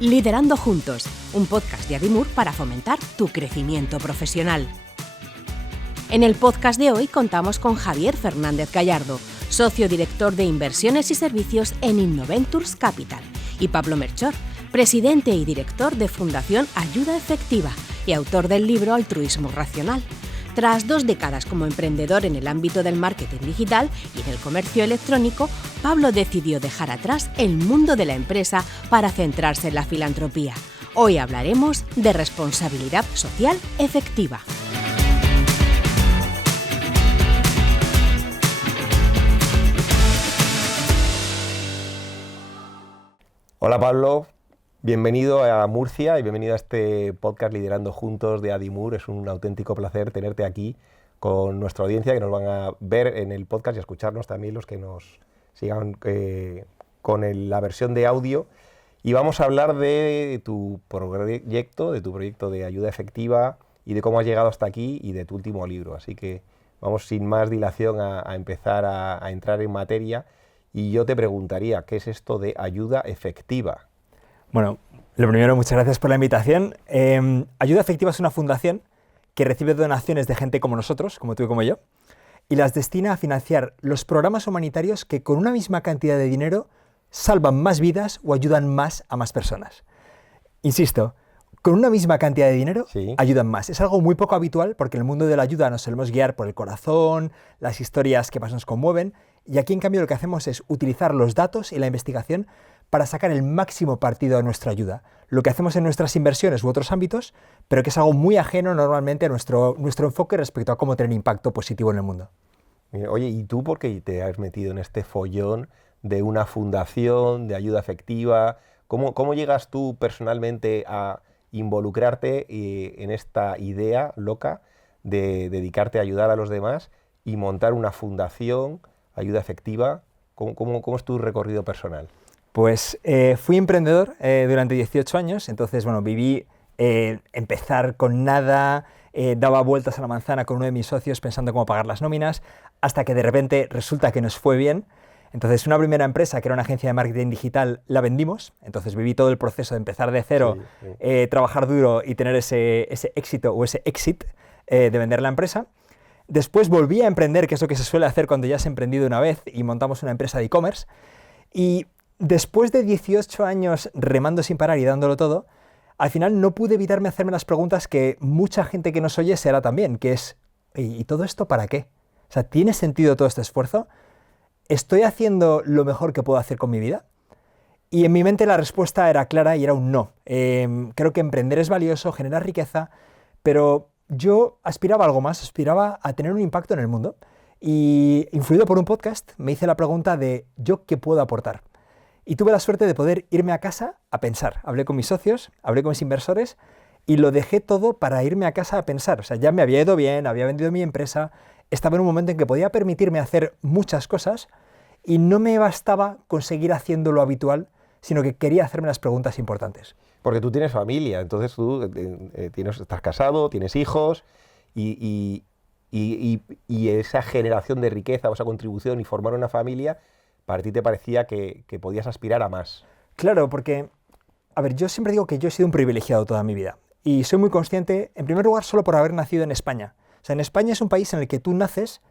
Liderando Juntos, un podcast de Adimur para fomentar tu crecimiento profesional. En el podcast de hoy contamos con Javier Fernández Gallardo, socio director de Inversiones y Servicios en Innoventures Capital, y Pablo Melchor, presidente y director de Fundación Ayuda Efectiva y autor del libro Altruismo Racional. Tras 2 décadas como emprendedor en el ámbito del marketing digital y en el comercio electrónico, Pablo decidió dejar atrás el mundo de la empresa para centrarse en la filantropía. Hoy hablaremos de responsabilidad social efectiva. Hola Pablo, bienvenido a Murcia y bienvenido a este podcast Liderando Juntos de Adimur. Es un auténtico placer tenerte aquí con nuestra audiencia, que nos van a ver en el podcast y a escucharnos también los que nos sigan con la versión de audio. Y vamos a hablar de tu proyecto de ayuda efectiva y de cómo has llegado hasta aquí y de tu último libro. Así que vamos sin más dilación a empezar a entrar en materia. Y yo te preguntaría, ¿qué es esto de ayuda efectiva? Bueno, lo primero, muchas gracias por la invitación. Ayuda Efectiva es una fundación que recibe donaciones de gente como nosotros, como tú y como yo, y las destina a financiar los programas humanitarios que con una misma cantidad de dinero salvan más vidas o ayudan más a más personas. Insisto, con una misma cantidad de dinero ayudan más. Es algo muy poco habitual porque en el mundo de la ayuda nos solemos guiar por el corazón, las historias que más nos conmueven, y aquí en cambio lo que hacemos es utilizar los datos y la investigación para sacar el máximo partido de nuestra ayuda. Lo que hacemos en nuestras inversiones u otros ámbitos, pero que es algo muy ajeno normalmente a nuestro enfoque respecto a cómo tener impacto positivo en el mundo. Oye, ¿y tú por qué te has metido en este follón de una fundación de ayuda efectiva? ¿Cómo llegas tú personalmente a involucrarte en esta idea loca de dedicarte a ayudar a los demás y montar una fundación, ayuda efectiva? ¿Cómo es tu recorrido personal? Pues fui emprendedor durante 18 años, entonces viví empezar con nada, daba vueltas a la manzana con uno de mis socios pensando cómo pagar las nóminas, hasta que de repente resulta que nos fue bien. Entonces una primera empresa, que era una agencia de marketing digital, la vendimos, entonces viví todo el proceso de empezar de cero, trabajar duro y tener ese éxito o ese exit de vender la empresa. Después volví a emprender, que es lo que se suele hacer cuando ya has emprendido una vez, y montamos una empresa de e-commerce. Y después de 18 años remando sin parar y dándolo todo, al final no pude evitarme hacerme las preguntas que mucha gente que nos oye se hará también, que es, ¿y todo esto para qué? O sea, ¿tiene sentido todo este esfuerzo? ¿Estoy haciendo lo mejor que puedo hacer con mi vida? Y en mi mente la respuesta era clara y era un no. Creo que emprender es valioso, genera riqueza, pero yo aspiraba a algo más, aspiraba a tener un impacto en el mundo. Y influido por un podcast, me hice la pregunta de ¿yo qué puedo aportar? Y tuve la suerte de poder irme a casa a pensar. Hablé con mis socios, hablé con mis inversores y lo dejé todo para irme a casa a pensar. O sea, ya me había ido bien, había vendido mi empresa, estaba en un momento en que podía permitirme hacer muchas cosas y no me bastaba conseguir haciendo lo habitual, sino que quería hacerme las preguntas importantes. Porque tú tienes familia, entonces tú estás casado, tienes hijos y esa generación de riqueza o esa contribución y formar una familia, para ti te parecía que podías aspirar a más. Claro, porque, a ver, yo siempre digo que yo he sido un privilegiado toda mi vida y soy muy consciente, en primer lugar, solo por haber nacido en España. O sea, en España es un país en el que tú naces,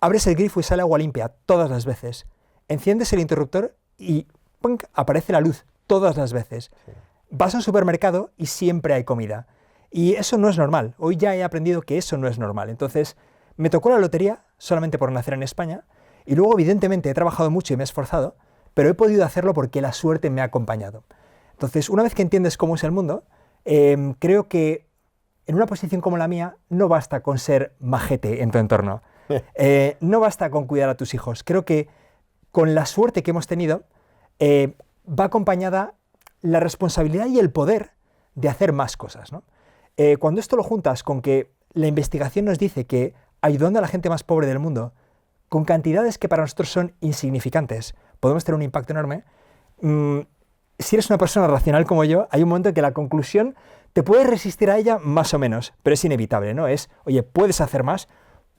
abres el grifo y sale agua limpia todas las veces. Enciendes el interruptor y ¡punk!, aparece la luz todas las veces. Sí. Vas a un supermercado y siempre hay comida. Y eso no es normal. Hoy ya he aprendido que eso no es normal. Entonces, me tocó la lotería solamente por nacer en España y luego, evidentemente, he trabajado mucho y me he esforzado, pero he podido hacerlo porque la suerte me ha acompañado. Entonces, una vez que entiendes cómo es el mundo, creo que en una posición como la mía no basta con ser majete en tu entorno. No basta con cuidar a tus hijos. Creo que con la suerte que hemos tenido va acompañada la responsabilidad y el poder de hacer más cosas, ¿no? Cuando esto lo juntas con que la investigación nos dice que ayudando a la gente más pobre del mundo, con cantidades que para nosotros son insignificantes, podemos tener un impacto enorme. Si eres una persona racional como yo, hay un momento en que la conclusión te puedes resistir a ella más o menos, pero es inevitable, ¿no? Oye, puedes hacer más,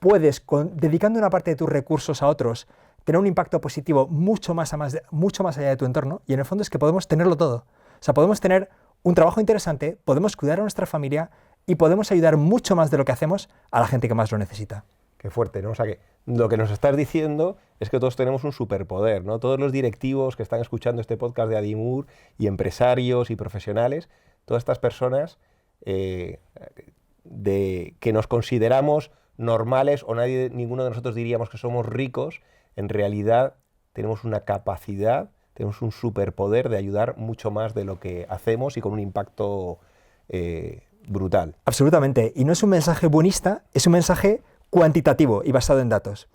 puedes, dedicando una parte de tus recursos a otros, tener un impacto positivo mucho más allá de tu entorno, y en el fondo es que podemos tenerlo todo. O sea, podemos tener un trabajo interesante, podemos cuidar a nuestra familia y podemos ayudar mucho más de lo que hacemos a la gente que más lo necesita. Qué fuerte, ¿no? O sea, que lo que nos estás diciendo es que todos tenemos un superpoder, ¿no? Todos los directivos que están escuchando este podcast de Adimur y empresarios y profesionales, todas estas personas que nos consideramos normales o ninguno de nosotros diríamos que somos ricos, en realidad tenemos una capacidad, tenemos un superpoder de ayudar mucho más de lo que hacemos y con un impacto brutal. Absolutamente. Y no es un mensaje buenista, es un mensaje cuantitativo y basado en datos.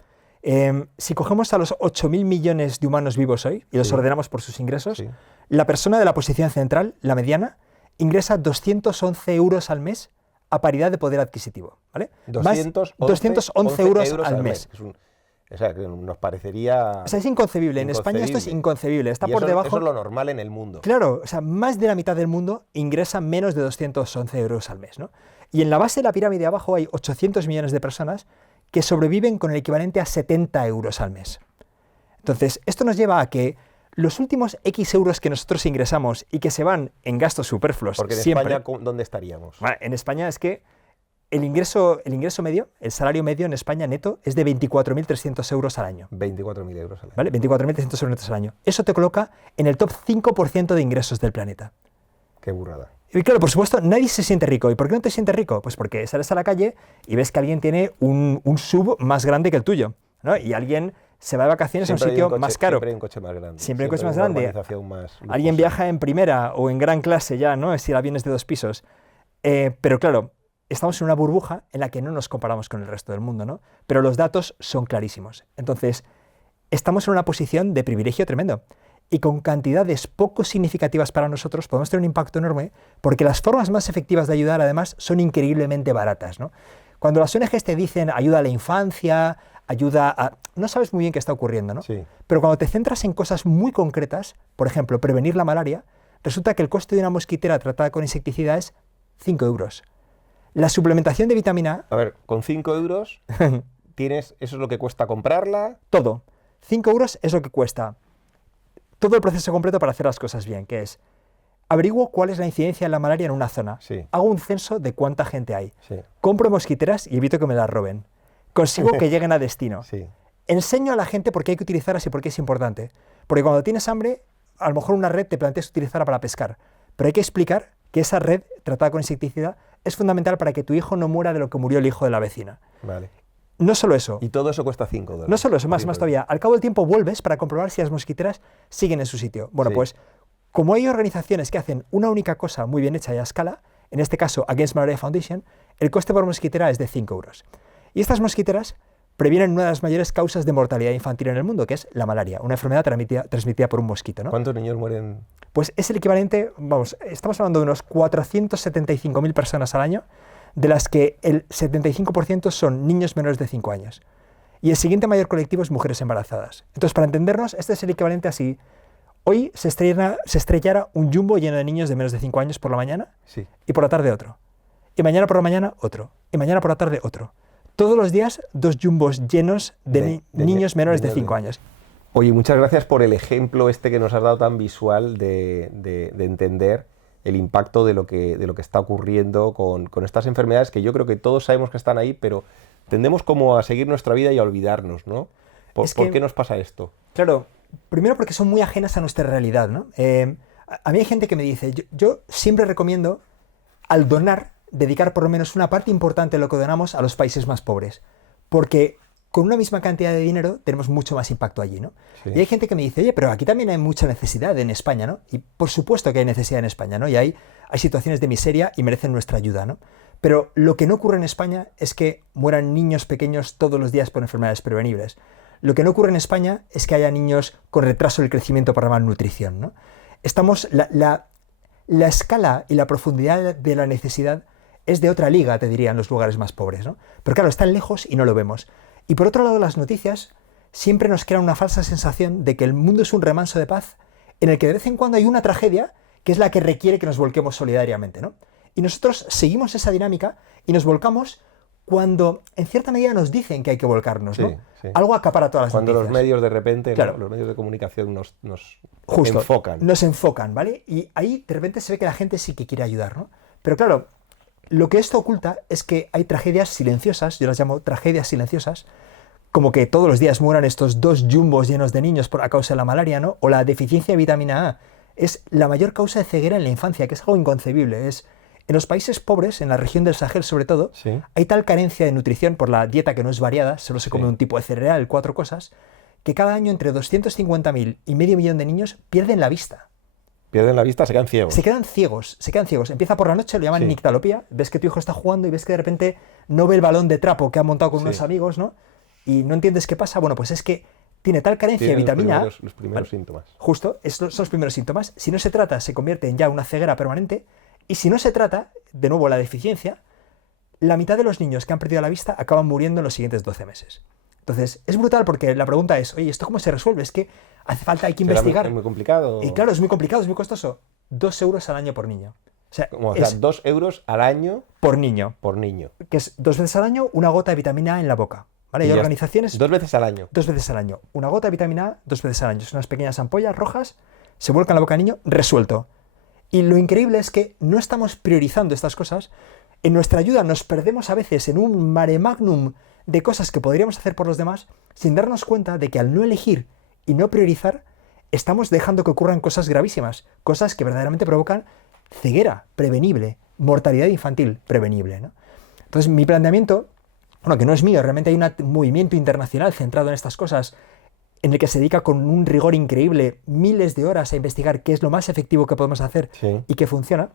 Si cogemos a los 8.000 millones de humanos vivos hoy y los ordenamos por sus ingresos, la persona de la posición central, la mediana, ingresa 211 euros al mes a paridad de poder adquisitivo, ¿vale? 211 euros al mes. O sea, que nos parecería... O sea, es inconcebible. En España esto es inconcebible. Está por debajo... Eso es lo normal en el mundo. Claro, o sea, más de la mitad del mundo ingresa menos de 211 euros al mes, ¿no? Y en la base de la pirámide abajo hay 800 millones de personas que sobreviven con el equivalente a 70 euros al mes. Entonces, esto nos lleva a que los últimos X euros que nosotros ingresamos y que se van en gastos superfluos porque en siempre... España, ¿dónde estaríamos? Bueno, en España es que el ingreso medio, el salario medio en España neto es de 24.300 euros al año. 24.000 euros al año. ¿Vale? 24.300 euros netos al año. Eso te coloca en el top 5% de ingresos del planeta. Qué burrada. Y claro, por supuesto, nadie se siente rico. ¿Y por qué no te sientes rico? Pues porque sales a la calle y ves que alguien tiene un SUV más grande que el tuyo, ¿no? Y alguien se va de vacaciones a un sitio más caro. Siempre hay un coche más grande. Siempre hay un coche más grande. Más alguien viaja en primera o en gran clase ya, ¿no? Si el avión es de 2 pisos. Pero claro, estamos en una burbuja en la que no nos comparamos con el resto del mundo, ¿no? Pero los datos son clarísimos. Entonces, estamos en una posición de privilegio tremendo. Y con cantidades poco significativas para nosotros podemos tener un impacto enorme porque las formas más efectivas de ayudar, además, son increíblemente baratas, ¿no? Cuando las ONGs te dicen ayuda a la infancia, ayuda a... no sabes muy bien qué está ocurriendo, ¿no? Sí. Pero cuando te centras en cosas muy concretas, por ejemplo, prevenir la malaria, resulta que el coste de una mosquitera tratada con insecticida es 5 euros. La suplementación de vitamina A... A ver, con 5 euros tienes... ¿Eso es lo que cuesta comprarla? Todo. 5 euros es lo que cuesta todo el proceso completo para hacer las cosas bien, que es, averiguo cuál es la incidencia de la malaria en una zona, hago un censo de cuánta gente hay, compro mosquiteras y evito que me las roben, consigo que lleguen a destino, enseño a la gente por qué hay que utilizarlas y por qué es importante, porque cuando tienes hambre, a lo mejor una red te planteas utilizarla para pescar, pero hay que explicar que esa red tratada con insecticida es fundamental para que tu hijo no muera de lo que murió el hijo de la vecina. Vale. No solo eso. Y todo eso cuesta 5 dólares. No solo eso, más todavía. Al cabo del tiempo vuelves para comprobar si las mosquiteras siguen en su sitio. Bueno, pues, como hay organizaciones que hacen una única cosa muy bien hecha y a escala, en este caso Against Malaria Foundation, el coste por mosquitera es de 5 euros. Y estas mosquiteras previenen una de las mayores causas de mortalidad infantil en el mundo, que es la malaria, una enfermedad transmitida por un mosquito, ¿no? ¿Cuántos niños mueren? Pues es el equivalente, vamos, estamos hablando de unos 475.000 personas al año, de las que el 75% son niños menores de 5 años. Y el siguiente mayor colectivo es mujeres embarazadas. Entonces, para entendernos, este es el equivalente a si hoy se estrellara un jumbo lleno de niños de menos de 5 años por la mañana y por la tarde otro. Y mañana por la mañana otro. Y mañana por la tarde otro. Todos los días 2 jumbos llenos de niños menores de 5 años. Oye, muchas gracias por el ejemplo este que nos has dado tan visual de entender el impacto de lo que está ocurriendo con estas enfermedades que yo creo que todos sabemos que están ahí, pero tendemos como a seguir nuestra vida y a olvidarnos, ¿no? ¿Por qué nos pasa esto? Claro, primero porque son muy ajenas a nuestra realidad, ¿no? A mí hay gente que me dice, yo siempre recomiendo al donar, dedicar por lo menos una parte importante de lo que donamos a los países más pobres, porque con una misma cantidad de dinero tenemos mucho más impacto allí, ¿no? Y hay gente que me dice, oye, pero aquí también hay mucha necesidad en España, ¿no? Y por supuesto que hay necesidad en España, ¿no? Y hay situaciones de miseria y merecen nuestra ayuda, ¿no? Pero lo que no ocurre en España es que mueran niños pequeños todos los días por enfermedades prevenibles. Lo que no ocurre en España es que haya niños con retraso del crecimiento por la malnutrición, ¿no? La escala y la profundidad de la necesidad es de otra liga, te diría, en los lugares más pobres, ¿no? Pero claro, están lejos y no lo vemos. Y por otro lado, las noticias siempre nos crean una falsa sensación de que el mundo es un remanso de paz en el que de vez en cuando hay una tragedia que es la que requiere que nos volquemos solidariamente, ¿no? Y nosotros seguimos esa dinámica y nos volcamos cuando en cierta medida nos dicen que hay que volcarnos, ¿no? Sí. Algo acapara todas las Cuando noticias. los medios de repente, Claro. ¿no? Los medios de comunicación nos Justo, enfocan. nos enfocan, ¿vale? Y ahí de repente se ve que la gente sí que quiere ayudar, ¿no? Pero claro, lo que esto oculta es que hay tragedias silenciosas, yo las llamo tragedias silenciosas, como que todos los días mueran estos 2 jumbos llenos de niños por a causa de la malaria, ¿no? O la deficiencia de vitamina A. Es la mayor causa de ceguera en la infancia, que es algo inconcebible. En los países pobres, en la región del Sahel sobre todo, Sí. hay tal carencia de nutrición por la dieta que no es variada, solo se come Sí. un tipo de cereal, 4 cosas, que cada año entre 250.000 y medio millón de niños pierden la vista. Pierden la vista, se quedan ciegos. Se quedan ciegos. Empieza por la noche, lo llaman Sí. nictalopía. Ves que tu hijo está jugando y ves que de repente no ve el balón de trapo que ha montado con Sí. unos amigos, ¿no? Y no entiendes qué pasa. Bueno, pues es que tiene tal carencia de Tienen vitamina A. los primeros síntomas. Justo, estos son los primeros síntomas. Si no se trata, se convierte en ya una ceguera permanente. Y si no se trata, de nuevo la deficiencia, la mitad de los niños que han perdido la vista acaban muriendo en los siguientes 12 meses. Entonces, es brutal porque la pregunta es, oye, ¿esto cómo se resuelve? Es que hace falta, hay que ¿Será investigar. muy complicado? Y claro, es muy complicado, es muy costoso. 2 euros al año por niño. O sea, O sea, 2 euros al año por niño. por niño. Que es 2 veces al año una gota de vitamina A en la boca. ¿Vale? Y Hay ya organizaciones 2 veces al año. 2 veces al año. Una gota de vitamina A 2 veces al año. Son unas pequeñas ampollas rojas, se vuelcan en la boca del niño, resuelto. Y lo increíble es que no estamos priorizando estas cosas. En nuestra ayuda nos perdemos a veces en un mare magnum de cosas que podríamos hacer por los demás sin darnos cuenta de que al no elegir y no priorizar, estamos dejando que ocurran cosas gravísimas, cosas que verdaderamente provocan ceguera prevenible, mortalidad infantil prevenible, ¿no? Entonces, mi planteamiento, bueno, que no es mío, realmente hay un movimiento internacional centrado en estas cosas, en el que se dedica con un rigor increíble miles de horas a investigar qué es lo más efectivo que podemos hacer Sí. y que funciona,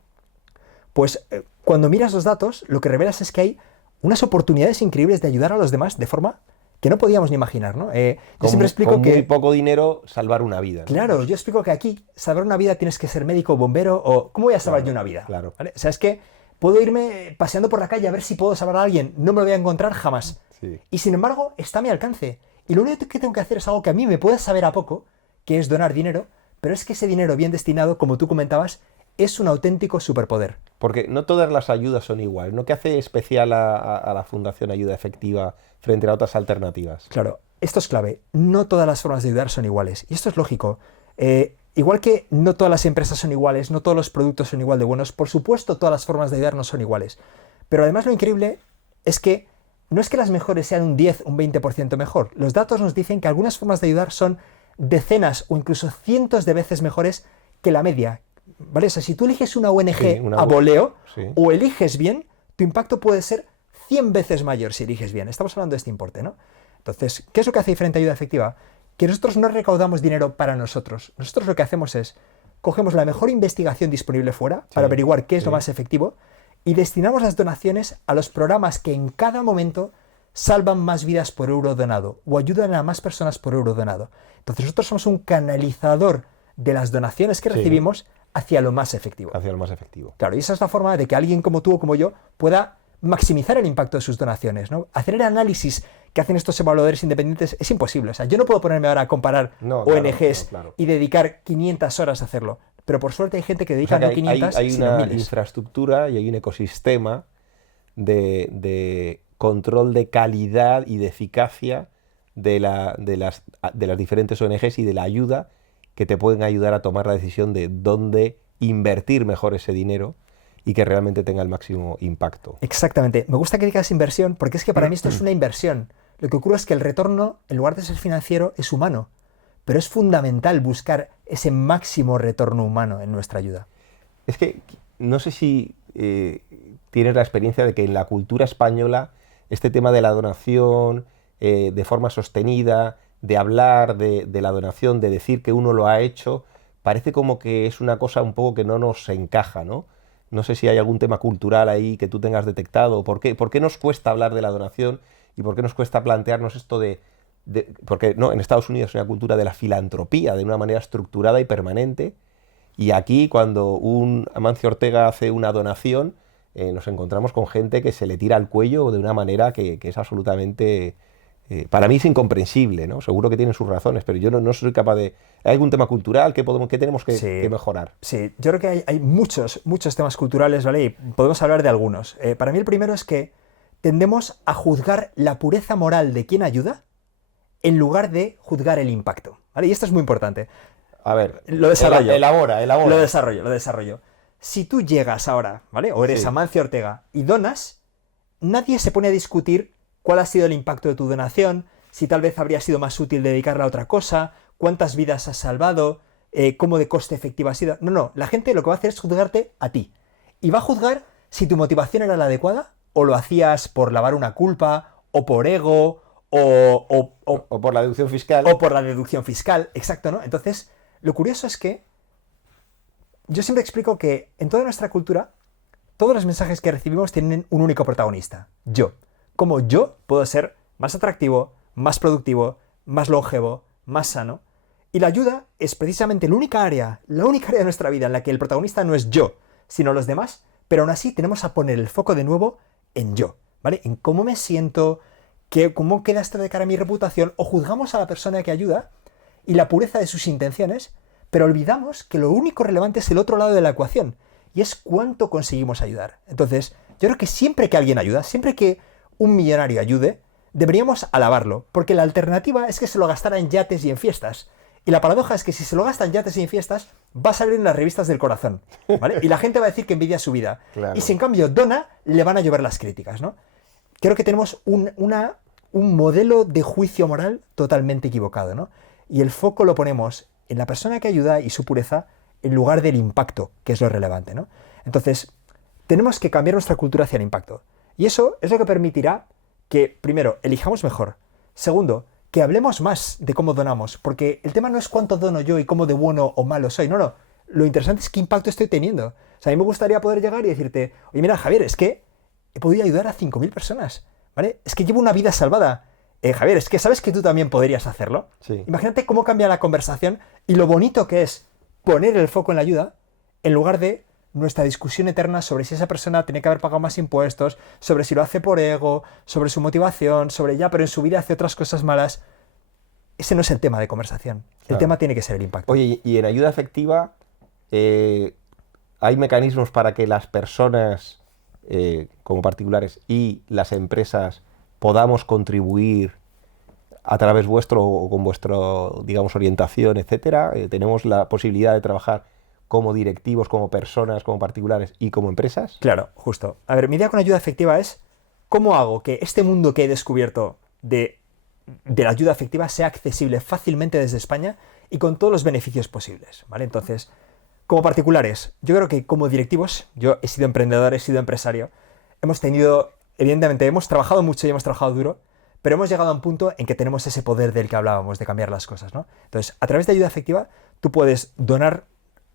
pues cuando miras los datos, lo que revelas es que hay unas oportunidades increíbles de ayudar a los demás de forma que no podíamos ni imaginar, ¿no? Yo siempre explico con que... muy poco dinero salvar una vida, ¿no? Claro, yo explico que aquí salvar una vida tienes que ser médico, bombero o... ¿Cómo voy a salvar Claro, yo una vida? claro. ¿Vale? O sea, es que puedo irme paseando por la calle a ver si puedo salvar a alguien, no me lo voy a encontrar jamás. Sí. Y sin embargo, está a mi alcance. Y lo único que tengo que hacer es algo que a mí me pueda saber a poco, que es donar dinero, pero es que ese dinero bien destinado, como tú comentabas, es un auténtico superpoder. Porque no todas las ayudas son iguales, ¿no? ¿Qué hace especial a la Fundación Ayuda Efectiva frente a otras alternativas? Claro, esto es clave. No todas las formas de ayudar son iguales. Y esto es lógico. Igual que no todas las empresas son iguales, no todos los productos son igual de buenos, por supuesto todas las formas de ayudar no son iguales. Pero además lo increíble es que no es que las mejores sean un 10, un 20% mejor. Los datos nos dicen que algunas formas de ayudar son decenas o incluso cientos de veces mejores que la media. ¿Vale? O sea, si tú eliges una ONG Sí, una a voleo sí. o eliges bien, tu impacto puede ser 100 veces mayor si eliges bien. Estamos hablando de este importe, ¿no? Entonces, ¿qué es lo que hace diferente Ayuda Efectiva? Que nosotros no recaudamos dinero para nosotros. Nosotros lo que hacemos es, cogemos la mejor investigación disponible fuera para averiguar qué es lo más efectivo y destinamos las donaciones a los programas que en cada momento salvan más vidas por euro donado o ayudan a más personas por euro donado. Entonces nosotros somos un canalizador de las donaciones que Sí. recibimos hacia lo más efectivo. Hacia lo más efectivo. Claro, y esa es la forma de que alguien como tú o como yo pueda maximizar el impacto de sus donaciones, ¿no? Hacer el análisis que hacen estos evaluadores independientes es imposible. O sea, yo no puedo ponerme ahora a comparar No, claro, ONGs claro. y dedicar 500 horas a hacerlo. Pero por suerte hay gente que O dedica sea, no que 500, hay sino una miles. infraestructura y hay un ecosistema de control de calidad y de eficacia de las diferentes ONGs y de la ayuda que te pueden ayudar a tomar la decisión de dónde invertir mejor ese dinero y que realmente tenga el máximo impacto. Exactamente. Me gusta que digas inversión porque es que para mí esto es una inversión. Lo que ocurre es que el retorno, en lugar de ser financiero, es humano. Pero es fundamental buscar ese máximo retorno humano en nuestra ayuda. Es que no sé si tienes la experiencia de que en la cultura española este tema de la donación de forma sostenida, de hablar de la donación, de decir que uno lo ha hecho, parece como que es una cosa un poco que no nos encaja, ¿no? No sé si hay algún tema cultural ahí que tú tengas detectado. ¿Por qué nos cuesta hablar de la donación y por qué nos cuesta plantearnos esto porque no, en Estados Unidos es una cultura de la filantropía de una manera estructurada y permanente, y aquí cuando un Amancio Ortega hace una donación nos encontramos con gente que se le tira al cuello de una manera que es absolutamente, para mí es incomprensible, ¿no? Seguro que tienen sus razones, pero yo no soy capaz de... ¿Hay algún tema cultural que tenemos que mejorar? Sí, yo creo que hay muchos temas culturales, ¿vale? Y podemos hablar de algunos. Para mí el primero es que tendemos a juzgar la pureza moral de quien ayuda en lugar de juzgar el impacto, ¿vale? Y esto es muy importante. A ver, Lo desarrollo. Elabora. Lo desarrollo. Si tú llegas ahora, ¿vale? O eres Amancio Ortega y donas, nadie se pone a discutir cuál ha sido el impacto de tu donación, si tal vez habría sido más útil dedicarla a otra cosa, cuántas vidas has salvado, cómo de coste efectivo ha sido. No, la gente lo que va a hacer es juzgarte a ti. Y va a juzgar si tu motivación era la adecuada, o lo hacías por lavar una culpa, o por ego, o por la deducción fiscal. O por la deducción fiscal, exacto, ¿no? Entonces, lo curioso es que yo siempre explico que en toda nuestra cultura, todos los mensajes que recibimos tienen un único protagonista, yo. Como yo puedo ser más atractivo, más productivo, más longevo, más sano. Y la ayuda es precisamente la única área de nuestra vida en la que el protagonista no es yo, sino los demás, pero aún así tenemos a poner el foco de nuevo en yo, ¿vale? En cómo me siento, cómo queda esto de cara a mi reputación, o juzgamos a la persona que ayuda y la pureza de sus intenciones, pero olvidamos que lo único relevante es el otro lado de la ecuación, y es cuánto conseguimos ayudar. Entonces, yo creo que siempre que alguien ayuda, siempre que un millonario ayude, deberíamos alabarlo, porque la alternativa es que se lo gastara en yates y en fiestas. Y la paradoja es que si se lo gasta en yates y en fiestas, va a salir en las revistas del corazón, ¿vale? Y la gente va a decir que envidia su vida. Claro. Y si en cambio dona, le van a llover las críticas, ¿no? Creo que tenemos un modelo de juicio moral totalmente equivocado, ¿no? Y el foco lo ponemos en la persona que ayuda y su pureza en lugar del impacto, que es lo relevante, ¿no? Entonces, tenemos que cambiar nuestra cultura hacia el impacto. Y eso es lo que permitirá que, primero, elijamos mejor. Segundo, que hablemos más de cómo donamos, porque el tema no es cuánto dono yo y cómo de bueno o malo soy, no. Lo interesante es qué impacto estoy teniendo. O sea, a mí me gustaría poder llegar y decirte, oye, mira, Javier, es que he podido ayudar a 5.000 personas, ¿vale? Es que llevo una vida salvada. Javier, es que sabes que tú también podrías hacerlo. Sí. Imagínate cómo cambia la conversación y lo bonito que es poner el foco en la ayuda en lugar de nuestra discusión eterna sobre si esa persona tiene que haber pagado más impuestos, sobre si lo hace por ego, sobre su motivación, sobre pero en su vida hace otras cosas malas. Ese no es el tema de conversación. El Claro. tema tiene que ser el impacto. Oye, y en ayuda efectiva, ¿hay mecanismos para que las personas, como particulares, y las empresas podamos contribuir a través vuestro o con vuestra, digamos, orientación, etcétera? ¿Tenemos la posibilidad de trabajar como directivos, como personas, como particulares y como empresas? Claro, justo. A ver, mi idea con ayuda efectiva es cómo hago que este mundo que he descubierto de la ayuda efectiva sea accesible fácilmente desde España y con todos los beneficios posibles, ¿vale? Entonces, como particulares, yo creo que como directivos, yo he sido emprendedor, he sido empresario, evidentemente hemos trabajado mucho y hemos trabajado duro, pero hemos llegado a un punto en que tenemos ese poder del que hablábamos, de cambiar las cosas, ¿no? Entonces, a través de ayuda efectiva, tú puedes donar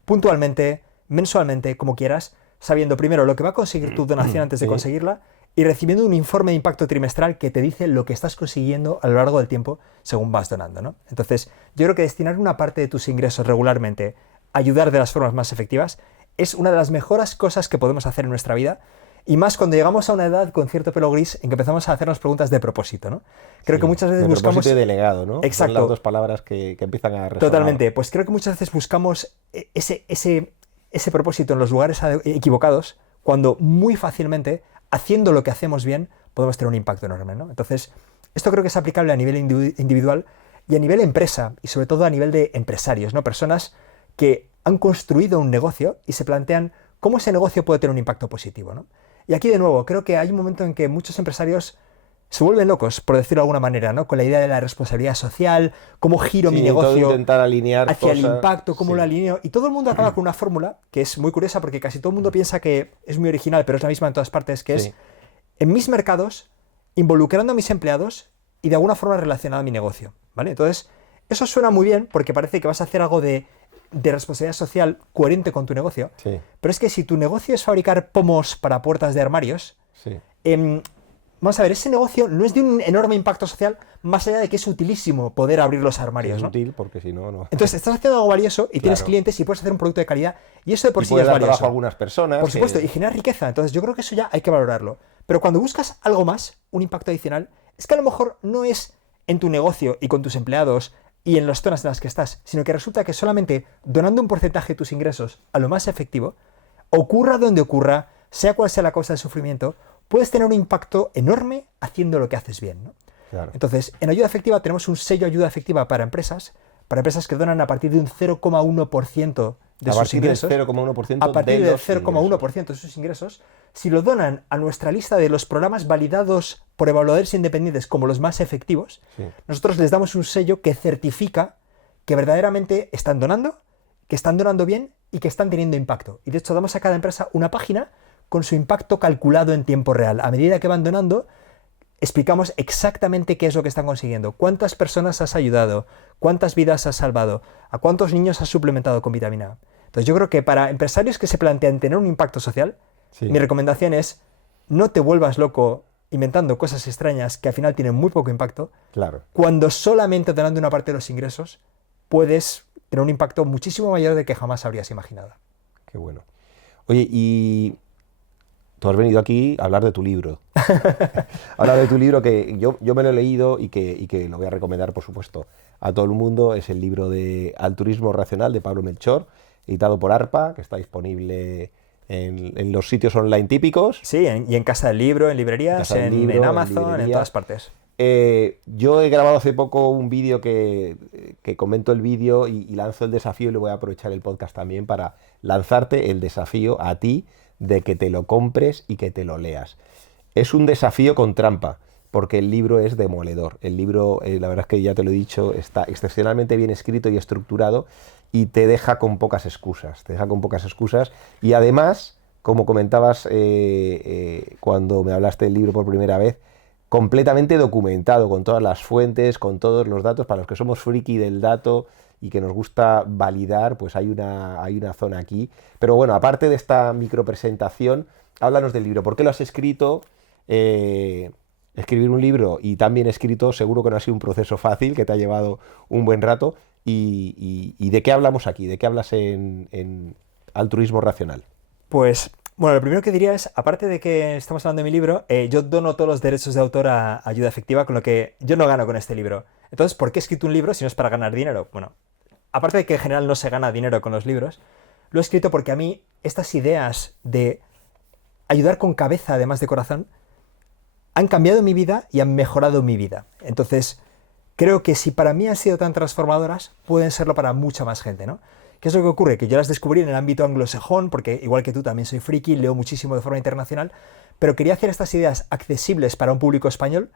puntualmente, mensualmente, como quieras, sabiendo primero lo que va a conseguir tu donación antes de Sí. conseguirla y recibiendo un informe de impacto trimestral que te dice lo que estás consiguiendo a lo largo del tiempo según vas donando, ¿no? Entonces, yo creo que destinar una parte de tus ingresos regularmente a ayudar de las formas más efectivas es una de las mejores cosas que podemos hacer en nuestra vida, y más cuando llegamos a una edad con cierto pelo gris en que empezamos a hacernos preguntas de propósito, ¿no? Creo que muchas veces de buscamos... propósito y de legado, ¿no? Exacto. Son las dos palabras que empiezan a resonar. Totalmente. Pues creo que muchas veces buscamos ese propósito en los lugares equivocados, cuando muy fácilmente, haciendo lo que hacemos bien, podemos tener un impacto enorme, ¿no? Entonces, esto creo que es aplicable a nivel individual y a nivel empresa, y sobre todo a nivel de empresarios, ¿no? Personas que han construido un negocio y se plantean cómo ese negocio puede tener un impacto positivo, ¿no? Y aquí, de nuevo, creo que hay un momento en que muchos empresarios se vuelven locos, por decirlo de alguna manera, ¿no? Con la idea de la responsabilidad social, cómo giro mi negocio intentar alinear hacia el cosas, impacto, cómo lo alineo. Y todo el mundo acaba con una fórmula que es muy curiosa porque casi todo el mundo piensa que es muy original, pero es la misma en todas partes, que es en mis mercados, involucrando a mis empleados y de alguna forma relacionado a mi negocio, ¿vale? Entonces, eso suena muy bien porque parece que vas a hacer algo de responsabilidad social coherente con tu negocio. Sí. Pero es que si tu negocio es fabricar pomos para puertas de armarios, Sí. Vamos a ver, ese negocio no es de un enorme impacto social, más allá de que es utilísimo poder abrir los armarios, Es ¿no? útil porque si no, no. Entonces, estás haciendo algo valioso y tienes Claro. clientes y puedes hacer un producto de calidad, y eso de por Y sí puede es dar valioso. trabajo a algunas personas. Por supuesto, que- y generar riqueza. Entonces, yo creo que eso ya hay que valorarlo. Pero cuando buscas algo más, un impacto adicional, es que a lo mejor no es en tu negocio y con tus empleados y en las zonas en las que estás, sino que resulta que solamente donando un porcentaje de tus ingresos a lo más efectivo, ocurra donde ocurra, sea cual sea la causa del sufrimiento, puedes tener un impacto enorme haciendo lo que haces bien, ¿no? Claro. Entonces, en Ayuda Efectiva tenemos un sello Ayuda Efectiva para empresas que donan a partir de un 0,1% de sus ingresos. A partir del 0,1% A partir de del los 0,1% de sus ingresos, si lo donan a nuestra lista de los programas validados por evaluadores independientes como los más efectivos, Sí. nosotros les damos un sello que certifica que verdaderamente están donando, que están donando bien y que están teniendo impacto. Y de hecho damos a cada empresa una página con su impacto calculado en tiempo real. A medida que van donando, explicamos exactamente qué es lo que están consiguiendo, cuántas personas has ayudado, cuántas vidas has salvado, a cuántos niños has suplementado con vitamina A. Entonces yo creo que para empresarios que se plantean tener un impacto social, Sí. mi recomendación es no te vuelvas loco inventando cosas extrañas que al final tienen muy poco impacto, Claro. cuando solamente donando una parte de los ingresos puedes tener un impacto muchísimo mayor del que jamás habrías imaginado. Qué bueno. Oye, y tú has venido aquí a hablar de tu libro. Hablar de tu libro que yo me lo he leído y que lo voy a recomendar, por supuesto, a todo el mundo. Es el libro de Altruismo Racional de Pablo Melchor, editado por ARPA, que está disponible en los sitios online típicos. Sí, y en Casa del Libro, en librerías, Casa del en Libro, en Amazon, en librería. todas partes. Yo he grabado hace poco un vídeo que comento el vídeo y lanzo el desafío, y le voy a aprovechar el podcast también para lanzarte el desafío a ti de que te lo compres y que te lo leas. Es un desafío con trampa, porque el libro es demoledor. El libro, la verdad es que ya te lo he dicho, está excepcionalmente bien escrito y estructurado y te deja con pocas excusas. Te deja con pocas excusas y además, como comentabas cuando me hablaste del libro por primera vez, completamente documentado, con todas las fuentes, con todos los datos. Para los que somos friki del dato y que nos gusta validar, pues hay una zona aquí. Pero bueno, aparte de esta micropresentación, háblanos del libro. ¿Por qué lo has escrito? Escribir un libro y tan bien escrito seguro que no ha sido un proceso fácil, que te ha llevado un buen rato. ¿Y de qué hablamos aquí? ¿De qué hablas en Altruismo Racional? Pues, bueno, lo primero que diría es, aparte de que estamos hablando de mi libro, yo dono todos los derechos de autor a Ayuda Efectiva, con lo que yo no gano con este libro. Entonces, ¿por qué he escrito un libro si no es para ganar dinero? Bueno, aparte de que en general no se gana dinero con los libros, lo he escrito porque a mí estas ideas de ayudar con cabeza, además de corazón, han cambiado mi vida y han mejorado mi vida. Entonces, creo que si para mí han sido tan transformadoras, pueden serlo para mucha más gente, ¿no? ¿Qué es lo que ocurre? Que yo las descubrí en el ámbito anglosajón, porque igual que tú también soy friki, leo muchísimo de forma internacional, pero quería hacer estas ideas accesibles para un público español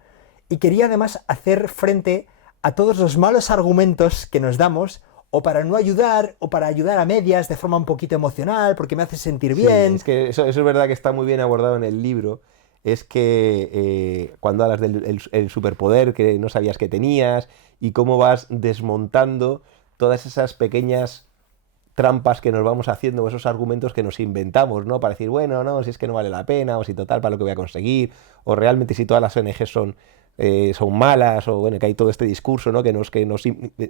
y quería además hacer frente a todos los malos argumentos que nos damos o para no ayudar, o para ayudar a medias de forma un poquito emocional, porque me hace sentir bien. Sí, es que eso es verdad que está muy bien abordado en el libro. Es que cuando hablas del el superpoder que no sabías que tenías y cómo vas desmontando todas esas pequeñas trampas que nos vamos haciendo, o esos argumentos que nos inventamos, ¿no? Para decir, bueno, no, si es que no vale la pena, o si total, para lo que voy a conseguir, o realmente si todas las ONG son malas, o bueno, que hay todo este discurso, ¿no?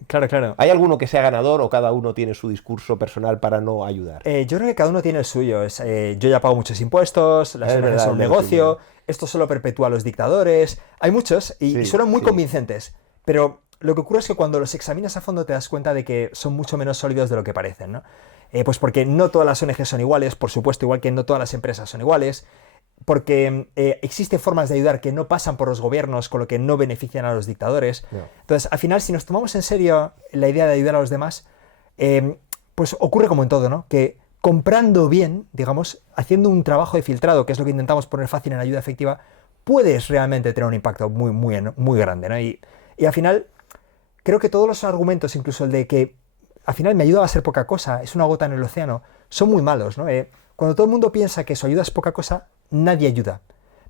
Claro, claro. ¿Hay alguno que sea ganador o cada uno tiene su discurso personal para no ayudar? Yo creo que cada uno tiene el suyo. Yo ya pago muchos impuestos, las Es ONG verdad, son el un de negocio, esto solo perpetúa a los dictadores. Hay muchos y Sí, suenan muy sí. convincentes, pero lo que ocurre es que cuando los examinas a fondo te das cuenta de que son mucho menos sólidos de lo que parecen, ¿no? Pues porque no todas las ONG son iguales, por supuesto, igual que no todas las empresas son iguales, porque existen formas de ayudar que no pasan por los gobiernos, con lo que no benefician a los dictadores. No. Entonces, al final, si nos tomamos en serio la idea de ayudar a los demás, pues ocurre como en todo, ¿no? Que comprando bien, digamos, haciendo un trabajo de filtrado, que es lo que intentamos poner fácil en Ayuda Efectiva, puedes realmente tener un impacto muy, muy, muy grande, ¿no? Y al final, creo que todos los argumentos, incluso el de que al final mi ayuda va a ser poca cosa, es una gota en el océano, son muy malos, ¿no? Cuando todo el mundo piensa que su ayuda es poca cosa, nadie ayuda.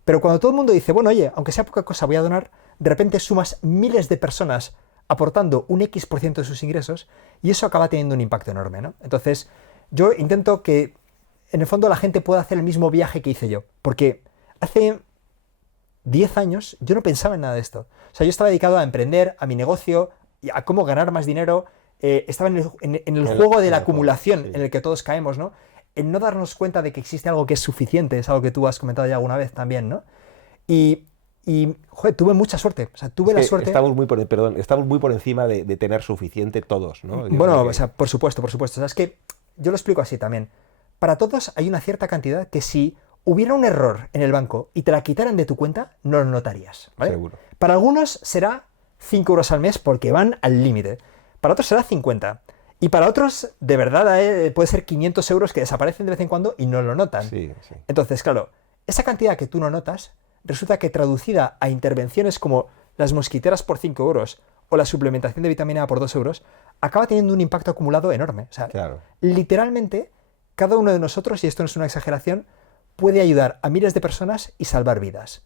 Pero cuando todo el mundo dice, bueno, oye, aunque sea poca cosa, voy a donar, de repente sumas miles de personas aportando un X% de sus ingresos y eso acaba teniendo un impacto enorme, ¿no? Entonces, yo intento que, en el fondo, la gente pueda hacer el mismo viaje que hice yo. Porque hace 10 años yo no pensaba en nada de esto. O sea, yo estaba dedicado a emprender, a mi negocio, y a cómo ganar más dinero. Estaba en el juego de la acumulación, sí, en el que todos caemos, ¿no? En no darnos cuenta de que existe algo que es suficiente, es algo que tú has comentado ya alguna vez también, ¿no? Y joder, tuve mucha suerte. O sea, tuve la suerte. Estamos muy por encima de tener suficiente todos, ¿no? Yo Bueno, creo que- o sea, por supuesto. O sea, es que yo lo explico así también. Para todos hay una cierta cantidad que si hubiera un error en el banco y te la quitaran de tu cuenta, no lo notarías, ¿vale? Seguro. Para algunos será 5 euros al mes porque van al límite. Para otros será 50. Y para otros, de verdad, puede ser 500 euros que desaparecen de vez en cuando y no lo notan. Sí, sí. Entonces, claro, esa cantidad que tú no notas, resulta que traducida a intervenciones como las mosquiteras por 5 euros o la suplementación de vitamina A por 2 euros, acaba teniendo un impacto acumulado enorme. O sea, Claro. literalmente, cada uno de nosotros, y esto no es una exageración, puede ayudar a miles de personas y salvar vidas.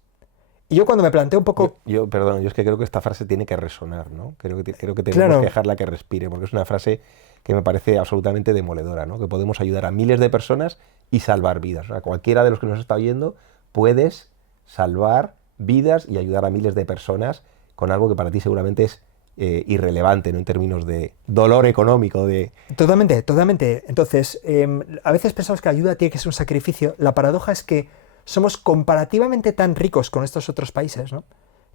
Y yo cuando me planteo un poco... Perdón, yo es que creo que esta frase tiene que resonar, ¿no? Creo que tenemos Claro. que dejarla que respire, porque es una frase que me parece absolutamente demoledora, ¿no? Que podemos ayudar a miles de personas y salvar vidas. O sea, cualquiera de los que nos está oyendo puedes salvar vidas y ayudar a miles de personas con algo que para ti seguramente es irrelevante, ¿no? En términos de dolor económico, de... Totalmente, totalmente. Entonces, a veces pensamos que la ayuda tiene que ser un sacrificio. La paradoja es que somos comparativamente tan ricos con estos otros países, ¿no?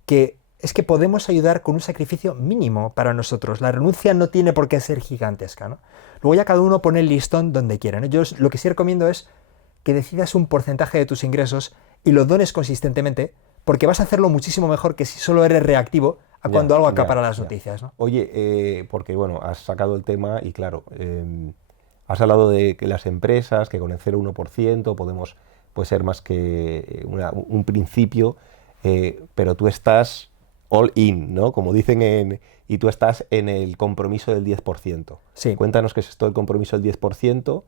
Que es que podemos ayudar con un sacrificio mínimo para nosotros. La renuncia no tiene por qué ser gigantesca, ¿no? Luego ya cada uno pone el listón donde quiera, ¿no? Yo lo que sí recomiendo es que decidas un porcentaje de tus ingresos y lo dones consistentemente, porque vas a hacerlo muchísimo mejor que si solo eres reactivo a cuando algo acapara las noticias, ¿no? Oye, porque bueno, has sacado el tema y claro, has hablado de que las empresas, que con el 0,1% podemos, puede ser más que un principio, pero tú estás all in, ¿no? Como dicen y tú estás en el compromiso del 10%. Sí. Cuéntanos qué es esto del compromiso del 10%,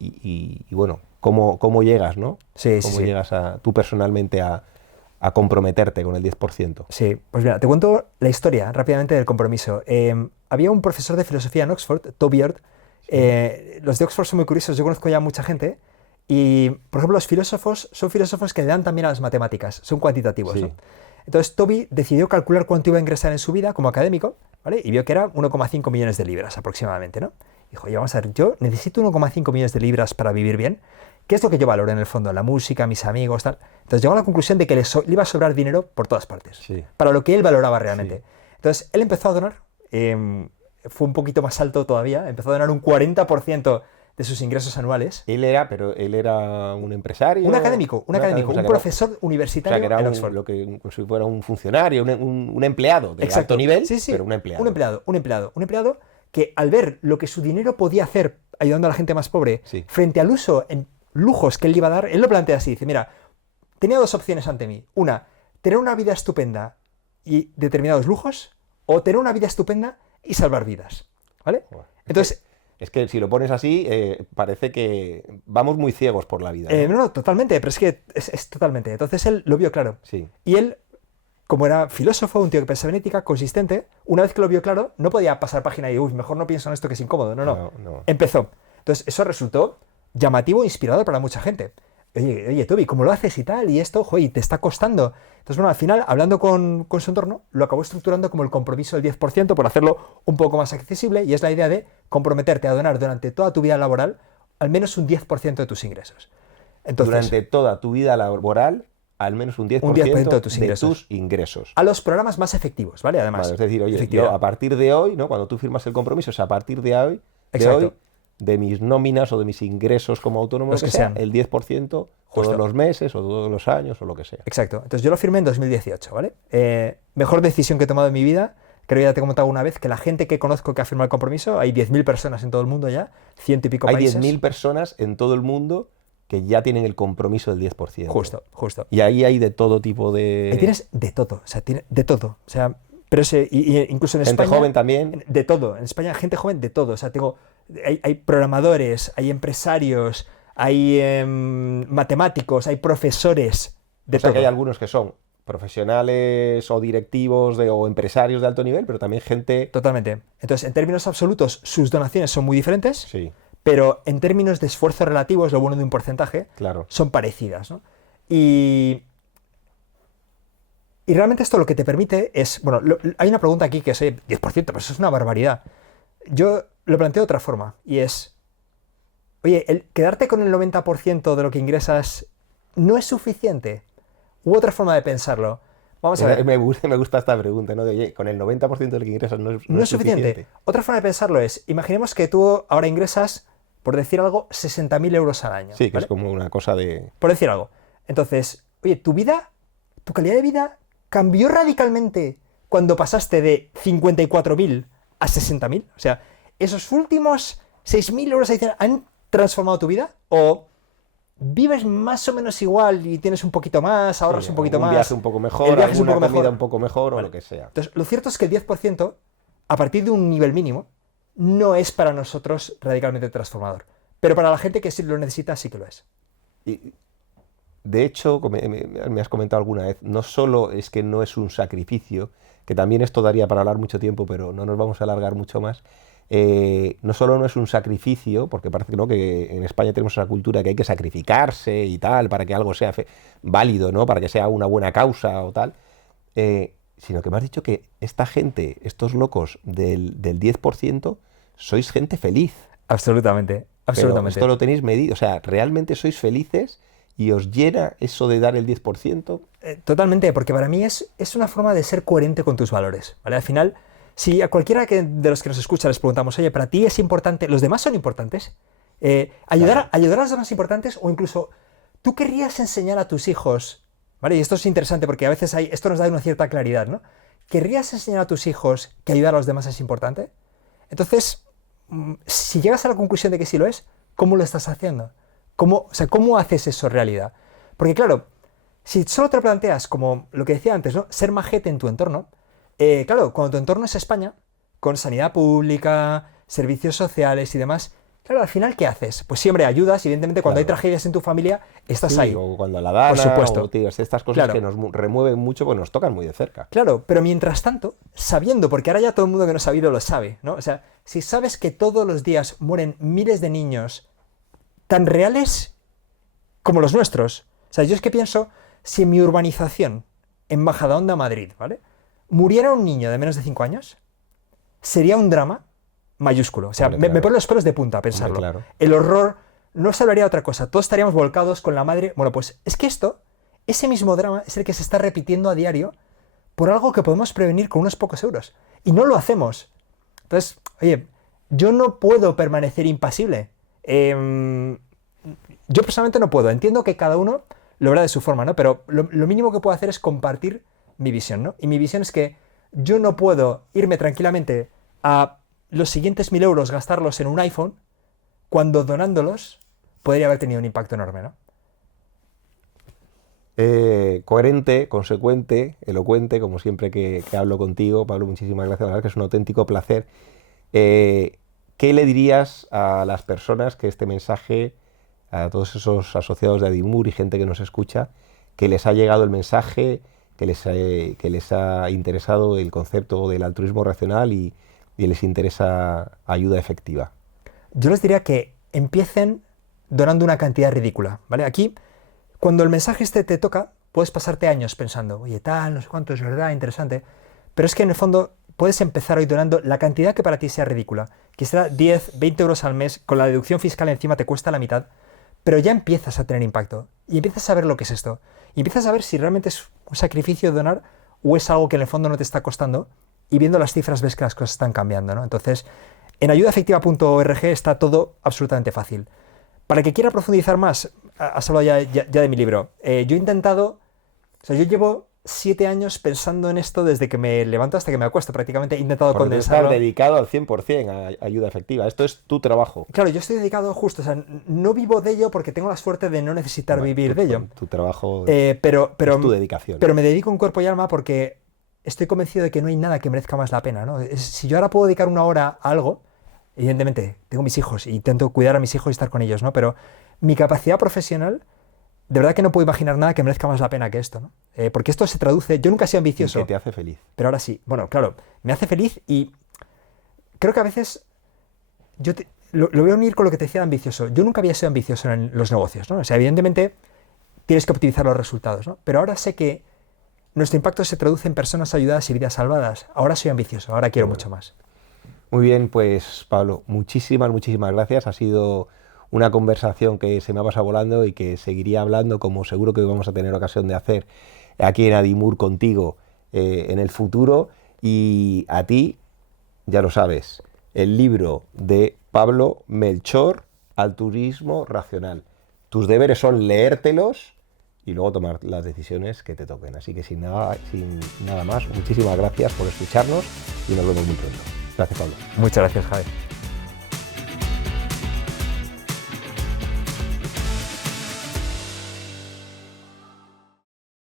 y bueno, ¿cómo llegas, ¿no? Sí, ¿Cómo sí. llegas tú personalmente a comprometerte con el 10%? Sí, pues mira, te cuento la historia rápidamente del compromiso. Había un profesor de filosofía en Oxford, Toby Ord. Los de Oxford son muy curiosos, yo conozco ya mucha gente. Y, por ejemplo, los filósofos son filósofos que le dan también a las matemáticas, son cuantitativos, Sí. ¿no? Entonces Toby decidió calcular cuánto iba a ingresar en su vida como académico, ¿vale? Y vio que era 1,5 millones de libras aproximadamente, ¿no? Dijo, oye, vamos a ver, yo necesito 1,5 millones de libras para vivir bien. ¿Qué es lo que yo valoro en el fondo? La música, mis amigos, tal. Entonces llegó a la conclusión de que le iba a sobrar dinero por todas partes, Sí. para lo que él valoraba realmente. Sí. Entonces él empezó a donar, fue un poquito más alto todavía, empezó a donar un 40% de sus ingresos anuales. Él era un empresario. Un académico, o sea, un que profesor o universitario sea, que era en Oxford. lo que como si fuera un funcionario, un empleado de Exacto. alto nivel, Sí, sí, pero un empleado. Un empleado que al ver lo que su dinero podía hacer ayudando a la gente más pobre, Sí. frente al uso en lujos que él le iba a dar, él lo plantea así, dice, mira, tenía dos opciones ante mí. Una, tener una vida estupenda y determinados lujos, o tener una vida estupenda y salvar vidas, ¿vale? Entonces... Es que si lo pones así, parece que vamos muy ciegos por la vida, ¿no? No, totalmente, pero es que es totalmente. Entonces él lo vio claro. Sí. Y él, como era filósofo, un tío que pensaba en ética, consistente, una vez que lo vio claro, no podía pasar página y, uy, mejor no pienso en esto que es incómodo. No. Empezó. Entonces eso resultó llamativo e inspirador para mucha gente. Oye, Toby, ¿cómo lo haces y tal? Y esto, joder, te está costando. Entonces, bueno, al final, hablando con su entorno, lo acabó estructurando como el compromiso del 10% por hacerlo un poco más accesible, y es la idea de comprometerte a donar durante toda tu vida laboral al menos un 10% de tus ingresos. Entonces, durante toda tu vida laboral, al menos un 10% de tus ingresos. A los programas más efectivos, ¿vale? Además. Vale, es decir, oye, yo a partir de hoy, ¿no? Cuando tú firmas el compromiso, es a partir de hoy, de mis nóminas o de mis ingresos como autónomo, los que sean, el 10% todos los meses o todos los años o lo que sea. Exacto. Entonces yo lo firmé en 2018, ¿vale? Mejor decisión que he tomado en mi vida. Creo que ya te he comentado una vez que la gente que conozco que ha firmado el compromiso, hay 10.000 personas en todo el mundo ya, 100 y pico países. Hay 10.000 personas en todo el mundo que ya tienen el compromiso del 10%. Justo. Y ahí hay de todo tipo de... Ahí tienes de todo, o sea, de todo. O sea, pero incluso en gente España... joven también. De todo. En España, gente joven de todo. O sea, hay programadores, hay empresarios, hay matemáticos, hay profesores de todo. O sea, que hay algunos que son profesionales o directivos o empresarios de alto nivel, pero también gente... Totalmente. Entonces, en términos absolutos, sus donaciones son muy diferentes, sí, pero en términos de esfuerzo relativo, es lo bueno de un porcentaje, claro, son parecidas, ¿no? Y realmente esto lo que te permite es... Bueno, hay una pregunta aquí que es 10%, pero eso es una barbaridad. Yo lo planteo de otra forma, y es... Oye, el quedarte con el 90% de lo que ingresas no es suficiente. U otra forma de pensarlo. Vamos a ver. Me gusta esta pregunta, ¿no? De, oye, con el 90% de lo que ingresas no es suficiente. Otra forma de pensarlo es, imaginemos que tú ahora ingresas, por decir algo, 60.000 euros al año. Sí, que ¿vale? es como una cosa de... Por decir algo. Entonces, oye, tu calidad de vida cambió radicalmente cuando pasaste de 54.000 a 60.000. O sea, esos últimos 6.000 euros adicionales han transformado tu vida, o vives más o menos igual y tienes un poquito más, ahorras un poquito más. Un viaje un poco mejor, el viaje es un alguna poco comida mejor. un poco mejor, Vale. o lo que sea. Entonces, lo cierto es que el 10%, a partir de un nivel mínimo, no es para nosotros radicalmente transformador. Pero para la gente que sí lo necesita, sí que lo es. Y, de hecho, me has comentado alguna vez, no solo es que no es un sacrificio, que también esto daría para hablar mucho tiempo, pero no nos vamos a alargar mucho más. No solo no es un sacrificio, porque parece ¿no? que en España tenemos esa cultura que hay que sacrificarse y tal, para que algo sea válido, ¿no? Para que sea una buena causa o tal, sino que me has dicho que esta gente, estos locos del 10%, sois gente feliz. Absolutamente, absolutamente. Pero esto lo tenéis medido, o sea, ¿realmente sois felices y os llena eso de dar el 10%? Totalmente, porque para mí es una forma de ser coherente con tus valores, ¿vale? Al final, si a cualquiera de los que nos escucha les preguntamos, oye, ¿para ti es importante? ¿Los demás son importantes? ¿Ayudar a los demás importantes? O incluso, ¿tú querrías enseñar a tus hijos? ¿Vale? Y esto es interesante porque a veces esto nos da una cierta claridad, ¿no? ¿Querrías enseñar a tus hijos que ayudar a los demás es importante? Entonces, si llegas a la conclusión de que sí lo es, ¿cómo lo estás haciendo? ¿Cómo haces eso realidad? Porque claro, si solo te lo planteas como lo que decía antes, ¿no? Ser majete en tu entorno, claro, cuando tu entorno es España, con sanidad pública, servicios sociales y demás, claro, al final, ¿qué haces? Pues siempre ayudas, evidentemente, cuando hay tragedias en tu familia, estás ahí. O cuando la Dana, por supuesto. o tíos, estas cosas que nos remueven mucho, pues nos tocan muy de cerca. Claro, pero mientras tanto, sabiendo, porque ahora ya todo el mundo que no ha sabido lo sabe, ¿no? O sea, si sabes que todos los días mueren miles de niños tan reales como los nuestros. O sea, yo es que pienso, si en mi urbanización, en Majadahonda, Madrid, ¿vale?, muriera un niño de menos de 5 años, sería un drama mayúsculo. O sea, me pone los pelos de punta a pensarlo. Claro. El horror no se hablaría de otra cosa. Todos estaríamos volcados con la madre. Bueno, pues es que ese mismo drama es el que se está repitiendo a diario por algo que podemos prevenir con unos pocos euros. Y no lo hacemos. Entonces, oye, yo no puedo permanecer impasible. Yo personalmente no puedo. Entiendo que cada uno lo verá de su forma, ¿no? Pero lo mínimo que puedo hacer es compartir mi visión, ¿no? Y mi visión es que yo no puedo irme tranquilamente a los siguientes 1.000 euros, gastarlos en un iPhone, cuando donándolos podría haber tenido un impacto enorme, ¿no? Coherente, consecuente, elocuente, como siempre que hablo contigo. Pablo, muchísimas gracias, la verdad que es un auténtico placer. ¿Qué le dirías a las personas que este mensaje, a todos esos asociados de Adimur y gente que nos escucha, que les ha llegado el mensaje, que les ha interesado el concepto del altruismo racional y les interesa ayuda efectiva? Yo les diría que empiecen donando una cantidad ridícula, ¿vale? Aquí, cuando el mensaje te toca, puedes pasarte años pensando, oye, tal, no sé cuánto, es verdad, interesante, pero es que en el fondo puedes empezar hoy donando la cantidad que para ti sea ridícula, que será 10, 20 euros al mes, con la deducción fiscal encima te cuesta la mitad, pero ya empiezas a tener impacto, y empiezas a ver lo que es esto, y empiezas a ver si realmente es un sacrificio donar o es algo que en el fondo no te está costando, y viendo las cifras ves que las cosas están cambiando, ¿no? Entonces, en ayudaefectiva.org está todo absolutamente fácil. Para el que quiera profundizar más, has hablado ya de mi libro. Yo he intentado, o sea, yo llevo 7 años pensando en esto desde que me levanto hasta que me acuesto. Prácticamente he intentado condensarlo. Estás dedicado al 100% a ayuda efectiva. Esto es tu trabajo. Claro, yo estoy dedicado justo, o sea, no vivo de ello porque tengo la suerte de no necesitar vivir de ello. Tu trabajo pero es tu dedicación. Pero me dedico en cuerpo y alma porque estoy convencido de que no hay nada que merezca más la pena, ¿no? Si yo ahora puedo dedicar 1 hora a algo, evidentemente tengo mis hijos y intento cuidar a mis hijos y estar con ellos, ¿no? Pero mi capacidad profesional, de verdad que no puedo imaginar nada que merezca más la pena que esto, ¿no? Porque esto se traduce, yo nunca he sido ambicioso. Y que te hace feliz. Pero ahora sí, bueno, claro, me hace feliz y creo que a veces lo voy a unir con lo que te decía de ambicioso. Yo nunca había sido ambicioso en los negocios, ¿no? O sea, evidentemente tienes que optimizar los resultados, ¿no? Pero ahora sé que nuestro impacto se traduce en personas ayudadas y vidas salvadas. Ahora soy ambicioso, ahora quiero mucho más. Muy bien, pues Pablo, muchísimas gracias. Ha sido una conversación que se me ha pasado volando y que seguiría hablando, como seguro que vamos a tener ocasión de hacer aquí en Adimur contigo en el futuro. Y a ti, ya lo sabes, el libro de Pablo Melchor, al turismo racional. Tus deberes son leértelos y luego tomar las decisiones que te toquen. Así que sin nada más, muchísimas gracias por escucharnos y nos vemos muy pronto. Gracias, Pablo. Muchas gracias, Javi.